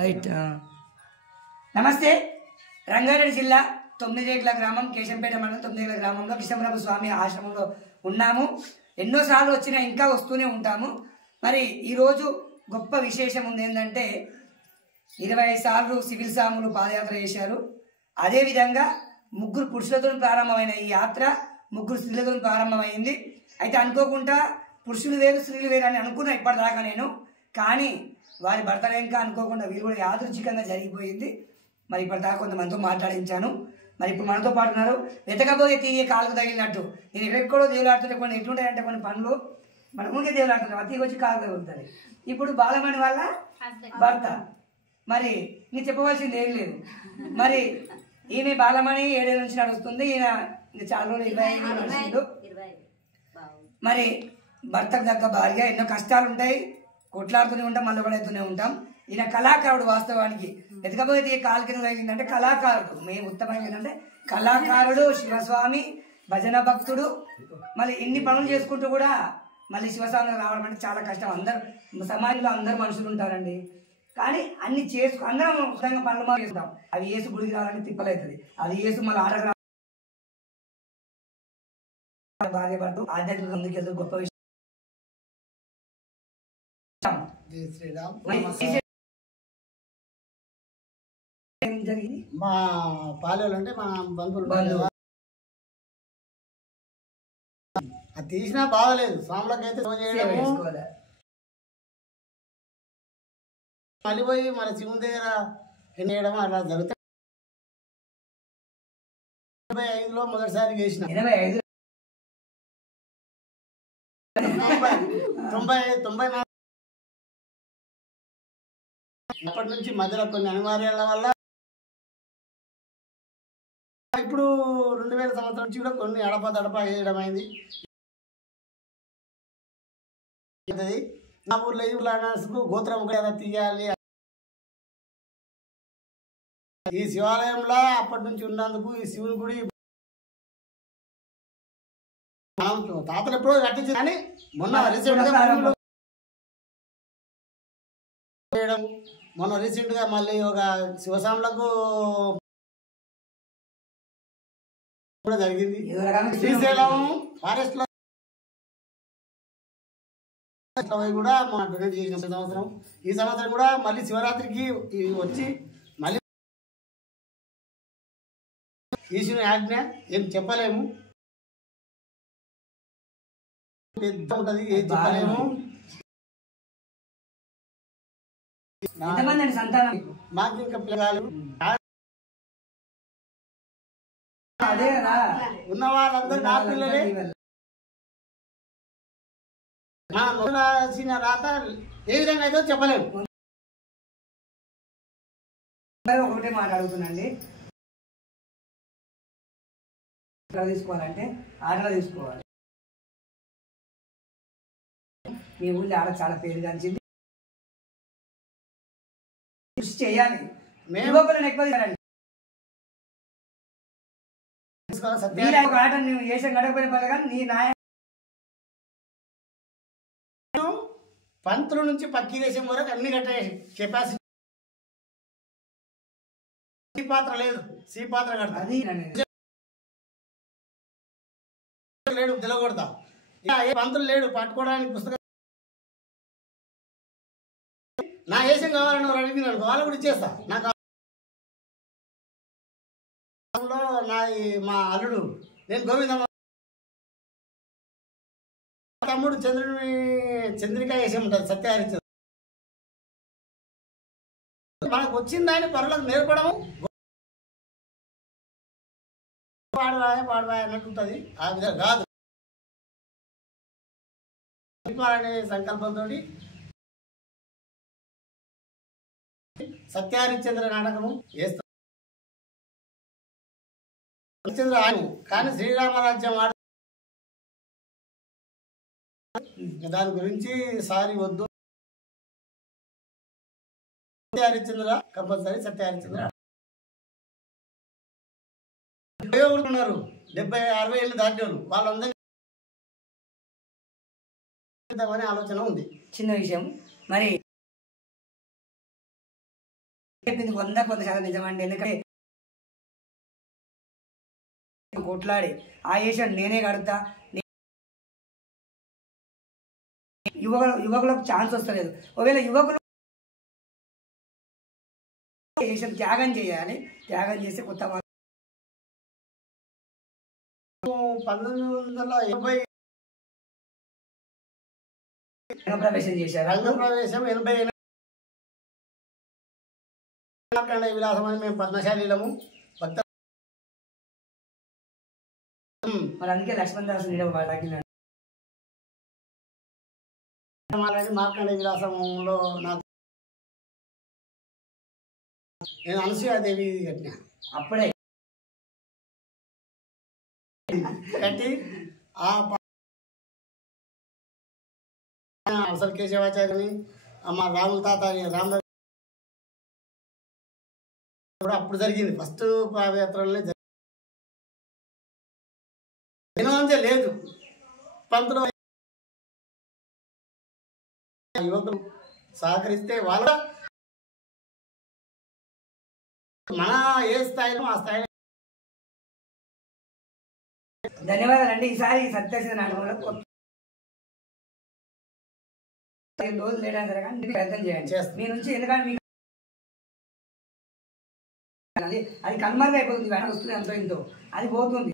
Right. నమస్తే. రంగారెడ్డి జిల్లా తొమ్మిదేగుల గ్రామం, కేశంపేట మండలం తొమ్మిదేగుల గ్రామంలో కృష్ణప్రభు స్వామి ఆశ్రమంలో ఉన్నాము. ఎన్నోసార్లు వచ్చినా ఇంకా వస్తూనే ఉంటాము. మరి ఈరోజు గొప్ప విశేషం ఉంది. ఏంటంటే 25 సార్లు సివిల్ సాములు పాదయాత్ర చేశారు. అదేవిధంగా 3 పురుషులతో ప్రారంభమైన ఈ యాత్ర 3 స్త్రీలతో ప్రారంభమైంది. అయితే అనుకోకుండా పురుషులు వేరు స్త్రీలు వేరు అని అనుకున్నా ఇప్పటిదాకా నేను. కానీ వారి భర్తలు ఇంకా అనుకోకుండా వీరు కూడా యాదృచ్ఛికంగా జరిగిపోయింది. మరి ఇప్పటిదాకా కొంతమందితో మాట్లాడించాను. మరి ఇప్పుడు మనతో పాటు ఉన్నారు. వెతకపోతే తీయ కాలుకు తగిలినట్టు. నేను ఎక్కడెక్కడో దేవులాడుతుంటే కొన్ని ఎట్లుంటాయంటే కొన్ని పనులు మన ఊరికే దేవులాడుతుంటాం, అతికి వచ్చి కాలు తగులుతుంది. ఇప్పుడు బాలమణి వాళ్ళ భర్త. మరి నీకు చెప్పవలసింది ఏం లేదు. మరి ఈమె బాలమణి 7 ఏళ్ళ నుంచి నడుస్తుంది. ఈయన ఇంకా చాలా రోజులు 25 ఏళ్ళు నడుస్తుండు. మరి భర్తకు దగ్గర భార్య, ఎన్నో కష్టాలు ఉంటాయి, కొట్లాడుతూనే ఉంటాం, మళ్ళీ పడుతూనే ఉంటాం. ఈయన కళాకారుడు. వాస్తవానికి వెతకపోతే కాలు కింద తగిలిందంటే కళాకారుడు. మేము ఉత్తమైన ఏంటంటే కళాకారుడు, శివస్వామి, భజన భక్తుడు. మళ్ళీ ఇన్ని పనులు చేసుకుంటూ కూడా మళ్ళీ శివస్వామి రావడం అంటే చాలా కష్టం. అందరు సమాజంలో అందరు మనుషులు ఉంటారండి. కానీ అన్ని అందరం ఉచితంగా పనులు చేస్తాం. అది ఏసు గుడికి రావాలంటే తిప్పలవుతుంది. అది ఏసు మళ్ళీ ఆడగ భార్య భర్త ఆధ్యాత్మిక ముందుకెళ్తారు. గొప్ప విషయం. మా పాలెలు అంటే మా బంధువులు అది తీసినా బాగలేదు. స్వాములకైతే మళ్ళీ పోయి మన శివుని దగ్గర ఎన్నేయడం అలా జరుగుతుంది. 85లో మొదటిసారి చేసిన 94 అప్పటి నుంచి మధ్యలో కొన్ని అనివార్యాల వల్ల ఇప్పుడు 2000 సంవత్సరం నుంచి కూడా కొన్ని అడప వేయడం అయింది. నా ఊర్లో ఈ ఊళ్ళో గోత్రం కదా తీయాలి. ఈ శివాలయంలో అప్పటి నుంచి ఉన్నందుకు ఈ శివుని గుడి తాతలు ఎప్పుడో కట్టించింది. కానీ మొన్న రీసెంట్ గా మళ్ళీ ఒక శివస్వాములకు కూడా జరిగింది. శ్రీశైలం ఫారెస్ట్ లో కూడా మనం డొనేట్ చేసిన సంవత్సరం. ఈ సంవత్సరం కూడా మళ్ళీ శివరాత్రికి వచ్చి మళ్ళీ ఈశ్వరుని ఆజ్ఞ ఏం చెప్పలేము, పెద్ద ఉంటది, ఏం చెప్పలేము. మాకు ఇంకా పిల్లలు ఉన్న వాళ్ళందరూ నా పిల్లలే. రాసిన రాత ఏ విధంగా అయితే చెప్పలేము. ఒకటే మాట్లాడుతున్నాండి. ఎట్లా తీసుకోవాలంటే ఆటలో తీసుకోవాలి. మీ ఊళ్ళో ఆడ చాలా పేరు గాంచింది. కృషి చేయాలి. మేము ఎక్కువ ఆట నువ్వు చేసే గడకపోయిన పని కానీ నీ నాయ పంతుల నుంచి పక్కీ దేశం వరకు అన్ని కట్టే కెపాసిటీ. సి పాత్ర లేదు, సి పాత్ర కడతా లేడు, తెలగొడతా. ఏ పంతులు లేడు పట్టుకోవడానికి పుస్తకం. నా వేషం కావాలని వారు అడిగినాడు, వాళ్ళు కూడా ఇచ్చేస్తా. నాకు నా మా అల్లుడు నేను గోవిందమ్మ తమ్ముడు చంద్రిక వేషం ఉంటుంది, సత్యహరిచంద్ర. మనకు వచ్చిందని పరులకు నేర్పడము, పాడవాయ అన్నట్టు ఉంటుంది. ఆ విధంగా కాదు. అనే సంకల్పంతో సత్యహరిచంద్ర నాటకము వేస్తాం. హరిశ్చంద్ర కానీ శ్రీరామరాజ్యం ఆడ దాని గురించి సారి వద్దు. సత్యహరిచంద్ర కంపల్సరీ. సత్యహరిచంద్ర ఉన్నారు, 70-60 ఏళ్ళు దాటేవాళ్ళు. వాళ్ళందరినీ ఆలోచన ఉంది. చిన్న విషయం. మరి చెప్పింది 100% నిజమండి. ఎందుకంటే కొట్లాడి ఆ ఏషియన్ నేనే కడతా, యువకులకు ఛాన్స్ వస్తలేదు. ఒకవేళ యువకులు ఏషియన్ త్యాగం చేయాలి, త్యాగం చేసి కొత్త 1980 ప్రవేశం చేశారు. రంగప్రవేశం 80 మార్కండేయ విలాసం అని మేము పద్మశాలీలము భక్త. మరి అందుకే లక్ష్మణ్ దాస్ తగ్గినాడు. మార్కండేయ విలాసంలో నాకు నేను అనసూయాదేవి కట్టినా. అప్పుడే కట్టి ఆ అసలు కేశవాచార్యని మా రాముల తాత రామదాస్ కూడా అప్పుడు జరిగింది. ఫస్ట్ పాదయాత్రలోనే జరిగింది లేదు. పంతులు యువకులు సహకరిస్తే వాళ్ళ మన ఏ స్థాయిలో ఆ స్థాయిలో. ధన్యవాదాలండి. ఈసారి సత్యశీల నాటకంలో రోజులు లేడా సరే కానీ ప్రయత్నం చేయండి మీ నుంచి. ఎందుకంటే మీకు అది కనుమరుగు అయిపోతుంది, వస్తుంది ఎంతో ఇంతో అది పోతుంది.